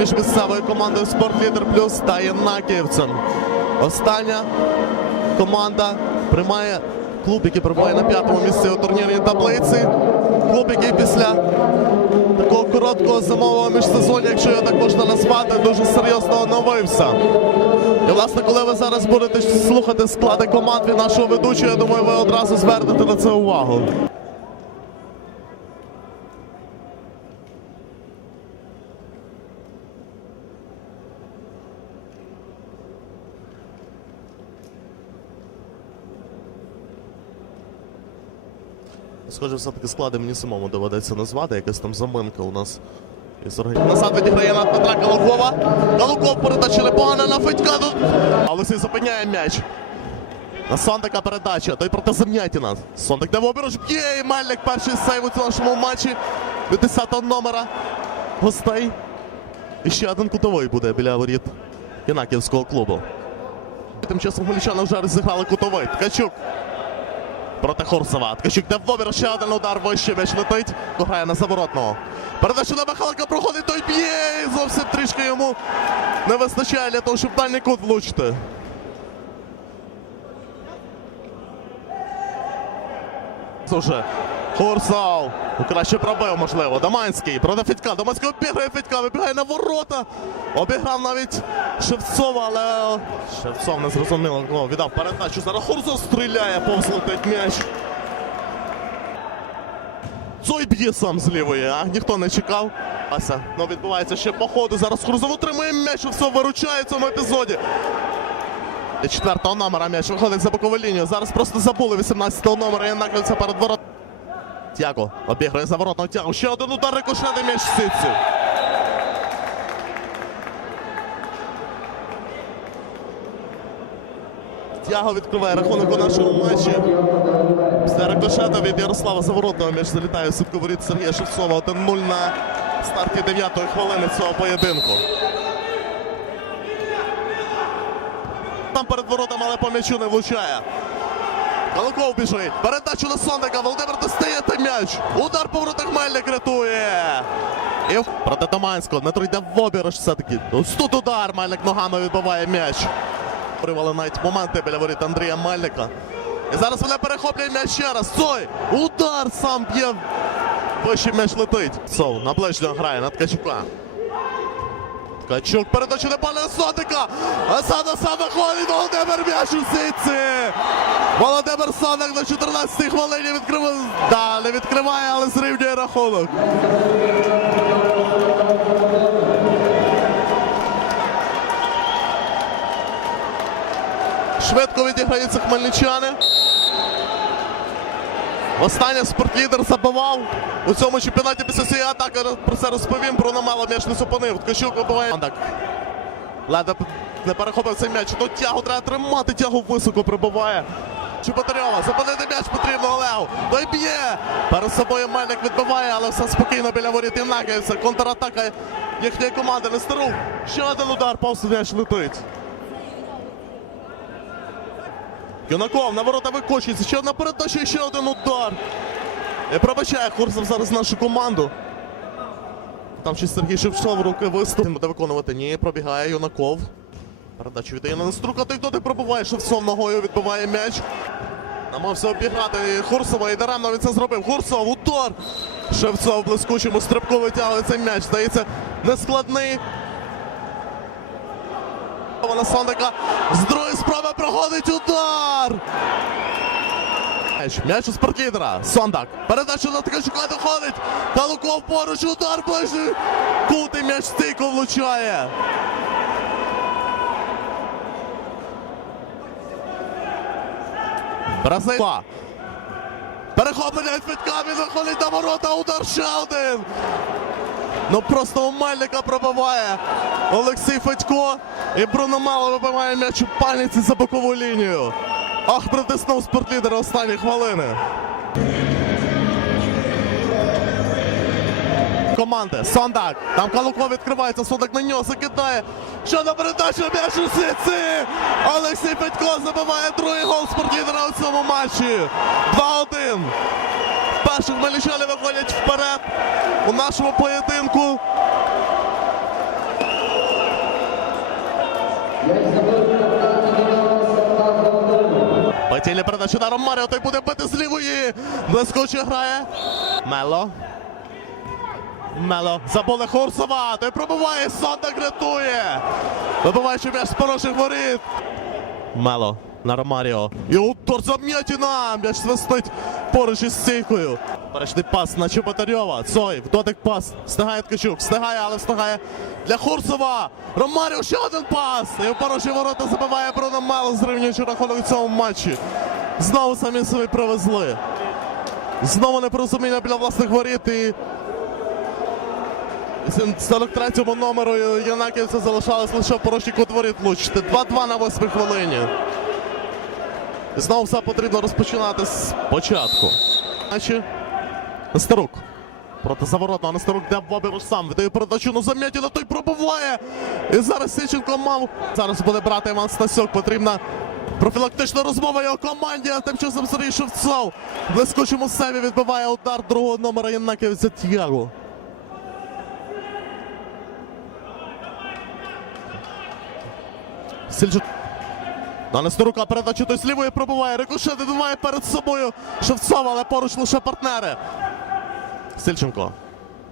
між місцевою командою Спортлідер Плюс та Єнакіївцем. Остання команда приймає клуб, який перебуває на п'ятому місці у турнірній таблиці. Клуб, який після такого короткого зимового міжсезоння, якщо його так можна назвати, дуже серйозно оновився. І, власне, коли ви зараз будете слухати склади команд від нашого ведучого, я думаю, ви одразу звернете на це увагу. Схоже, все-таки склади мені самому доведеться назвати. Якась там заминка у нас із органі- Назад відіграє на Петра Калукова. Калуков передача непогана на Федька. Олексій зупиняє м'яч. На Сондика передача. Той проти Зам'ятіна. Сондик де в обіруч. Б'є і Мельник перший сейв у нашому матчі. Від 10 номера гостей. І ще один кутовий буде біля воріт Єнаківського клубу. Тим часом Гулічани вже розіграли кутовий. Ткачук проти Хорсова. Ткачук де в ще один удар вище м'яч летить. Дограє на заворотного. Передача на Михалика проходить, той б'є. І зовсім трішки йому не вистачає для того, щоб в дальній кут влучити. Це вже Ну, Краще пробив, можливо. Доманський проти Федька. Доманський обіграє Федька, вибігає на ворота. Обіграв навіть Шевцова, але Шевцов не зрозуміло. кого віддав передачу. Зараз Хорсов стріляє, повз летить м'яч. Цой б'є сам з лівої, а ніхто не чекав. Ася, ну відбувається ще по ходу. Зараз Хурзов отримує м'яч, все виручає в цьому епізоді. Четвертого номера м'яч виходить за бокову лінію. Зараз просто забули 18-го номера і накрився перед ворот. Тяго обіграє за воротного тягу. Ще один удар рикошетний м'яч сітці. Тяго відкриває рахунок у нашому матчі. Після рикошета від Ярослава Заворотного м'яч залітає в воріт Сергія Шевцова. 1-0 на старті 9-ї хвилини цього поєдинку. Там перед воротами, але по м'ячу не влучає. Калуков біжить. Передачу на Сондика. Володимир достає той м'яч. Удар по воротах Мельник рятує. І проти Таманського. Дмитро йде в обіруч все-таки. Тут удар. Мельник ногами відбиває м'яч. Привали навіть моменти біля воріт Андрія Мельника. І зараз вони перехоплюють м'яч ще раз. Цой! Удар сам б'є. Вище м'яч летить. Сов на ближнього грає на Ткачука. Ткачук передачу не пане Сотика. А сам на сам виходить Володимир м'яч у сітці. Володимир Соник на 14-й хвилині відкриває. Да, не відкриває, але зрівнює рахунок. Швидко відіграються хмельничани. Востаннє спортлідер забивав у цьому чемпіонаті після цієї атаки. Про це розповім. Про мало м'яч не зупинив. Ткачук вибиває. Ледве не перехопив цей м'яч. Тут тягу треба тримати, тягу високо прибиває. Чеботарьова, зупинити м'яч потрібно Олегу. Той б'є. Перед собою Мельник відбиває, але все спокійно біля воріт і накається. Контратака їхньої команди. Нестерук. Ще один удар, повз м'яч летить. Юнаков на ворота викочується. Ще одна передача ще один удар. І пробачає Курсов зараз нашу команду. Там ще Сергій Шевчов руки виступ. Буде виконувати. Ні, пробігає Юнаков. Передачу віддає на Неструка. Той хто не пробуває. Шевцов ногою відбиває м'яч. Намагався обіграти Хурсова і даремно він це зробив. Хурсов, удар! Шевцов блискучому стрибку витягує цей м'яч. Здається, нескладний. На Сондика з другої спроби проходить удар. М'яч, у спортлідера. Сондак. Передача на Ткачука доходить. Калуков поруч, удар ближній. Кути м'яч стику влучає. Бразилія. Перехоплення від він заходить на ворота, удар ще один. Ну просто у Мельника пробиває Олексій Федько. І Бруно Мало вибиває м'яч у паніці за бокову лінію. Ах, притиснув спортлідера останні хвилини. Команди. Сондак. Там Калуко відкривається. Сондак на нього закидає. Що на передачу м'яч у сітці. Олексій Федько забиває другий гол спортлідера у цьому матчі. 2-1. Перших хмельничани виходять вперед у нашому поєдинку. Потільні передачі на Ромаріо, той буде бити з лівої. Блискуче грає. Мело. Мело. Забули Хорсова. Той пробиває, Сондак рятує. Вибиваючи м'яч з порожніх воріт. Мело на Ромаріо. І удар за М'ятіна. М'яч свистить поруч із стійкою. Перечний пас на Чеботарьова. Цой, в дотик пас. Встигає Ткачук. Встигає, але встигає для Хурсова. Ромаріо ще один пас. І в порожні ворота забиває Бруно Мело, зрівнюючи рахунок у цьому матчі. Знову самі собі привезли. Знову непорозуміння біля власних воріт і 43-му номеру Янаківця залишалось лише в порожній кут воріт влучити. 2-2 на 8 хвилині. Знову все потрібно розпочинати з початку. Нестерук. Проти заворотного Нестерук де в обіруч сам. Віддає передачу на зам'яті, на той пробуває. І зараз Сиченко мав. Зараз буде брати Іван Стасюк. Потрібна профілактична розмова його команді. А тим часом Сергій Шевцов в блискучому себе відбиває удар другого номера Янаківця Т'яго. Сільчук. На Нестерука передачу той з лівої пробуває. Рикошет відбиває перед собою Шевцова, але поруч лише партнери. Сильченко.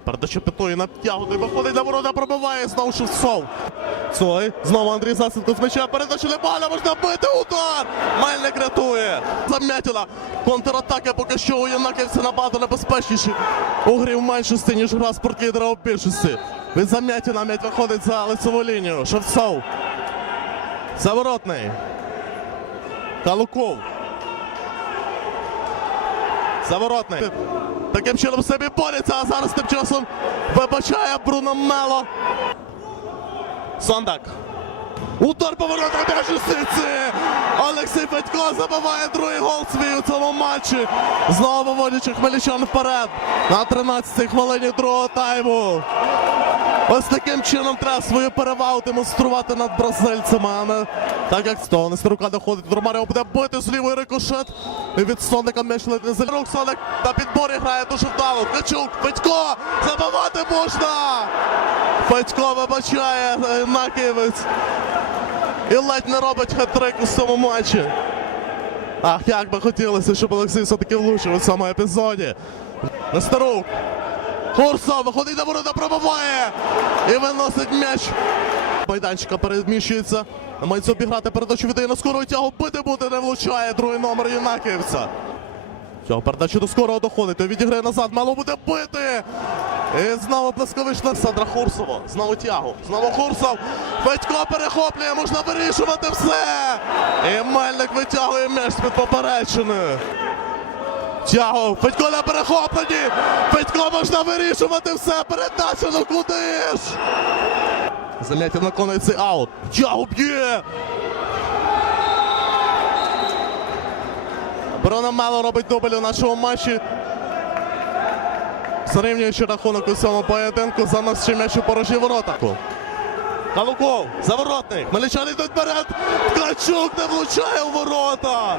Передача п'ятої на той виходить на ворота, пробиває знову Шевцов. Цой. Знову Андрій Засенко з м'яча. Передача Лебаля, можна бити удар. Мельник рятує. Зам'ятіла. Контратака поки що у Янаківця набагато небезпечніші. У грі в меншості, ніж гра спортлідера у більшості. Від Зам'ятіна м'ять виходить за лицеву лінію. Шевцов. Заворотний. Калуков. Заворотний. Таким чином собі бореться, а зараз тим часом вибачає Бруно Мело. Сондак. Удар поворотом до Сиці. Олексій Федько забиває другий гол свій у цьому матчі. Знову виводячи хмельничан вперед на 13-й хвилині другого тайму. Ось таким чином треба свою перевагу демонструвати над бразильцями. А не так як з того Нестерука доходить до Ромаріо, буде бити з лівої рикошет. І від Соника м'яч летить за рук. Соник на підборі грає дуже вдало. Ткачук, Федько, забивати можна. Федько вибачає е, Наківець. І ледь не робить хет-трик у цьому матчі. Ах, як би хотілося, щоб Олексій все-таки влучив у цьому епізоді. Нестерук. Курсов виходить на ворота, пробиває і виносить м'яч. Майданчика переміщується. Намагається обіграти передачу віддає на скору тягу. Бити буде, не влучає другий номер Юнаківця. Цього передачу до скорого доходить. Відіграє назад, мало буде бити. І знову блискавична Сандра Хурсова. Знову тягу. Знову Хурсов. Федько перехоплює, можна вирішувати все. І Мельник витягує м'яч з-під поперечини. Тягу, Федько на перехопленні! Федько можна вирішувати все! Передача, ну куди ж? Зам'ятів цей аут. Тягу б'є! Брона мало робить дубль у нашому матчі. Зарівнюючи рахунок у цьому поєдинку, за нас ще м'яч у порожні ворота. Калуков, заворотний. Хмельничани йдуть вперед. Ткачук не влучає у ворота.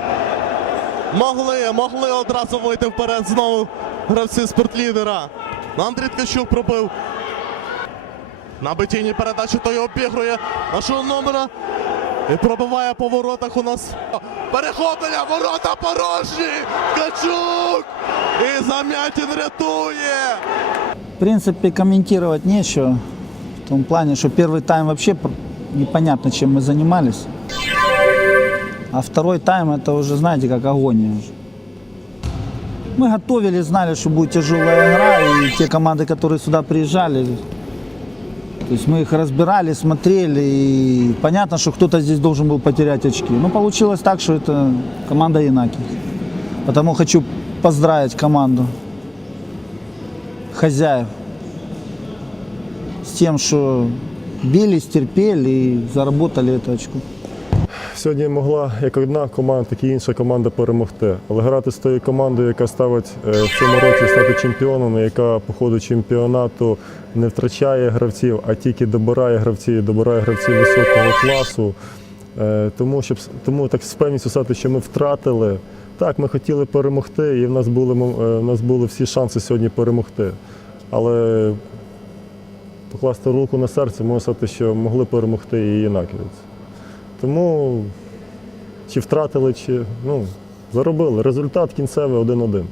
Могли, могли одразу вийти вперед знову гравці спортлідера. Ну, Андрій Ткачук пробив. На битійній передачі той обігрує нашого номера. І пробиває по воротах у нас. Перехоплення, ворота порожні! Ткачук! І Замятін рятує! В принципе, комментировать нечего. В том плане, что первый тайм пр- непонятно, чем мы занимались. А второй тайм это уже, знаете, как агония. Мы готовились, знали, что будет тяжелая игра, и те команды, которые сюда приезжали, то есть мы их разбирали, смотрели, и понятно, что кто-то здесь должен был потерять очки. Но получилось так, что это команда Инаки. Потому хочу поздравить команду хозяев с тем, что бились, терпели и заработали это очко. Сьогодні могла як одна команда, так і інша команда перемогти. Але грати з тою командою, яка ставить е, в цьому році стати чемпіоном, яка по ходу чемпіонату не втрачає гравців, а тільки добирає гравців, добирає гравців високого класу. Е, Тому, щоб, тому так з певністю сказати, що ми втратили. Так, ми хотіли перемогти, і в нас були, е, в нас були всі шанси сьогодні перемогти. Але покласти руку на серце, можна сказати, що могли перемогти і інаківець. Тому чи втратили, чи ну, заробили. Результат кінцевий 1-1.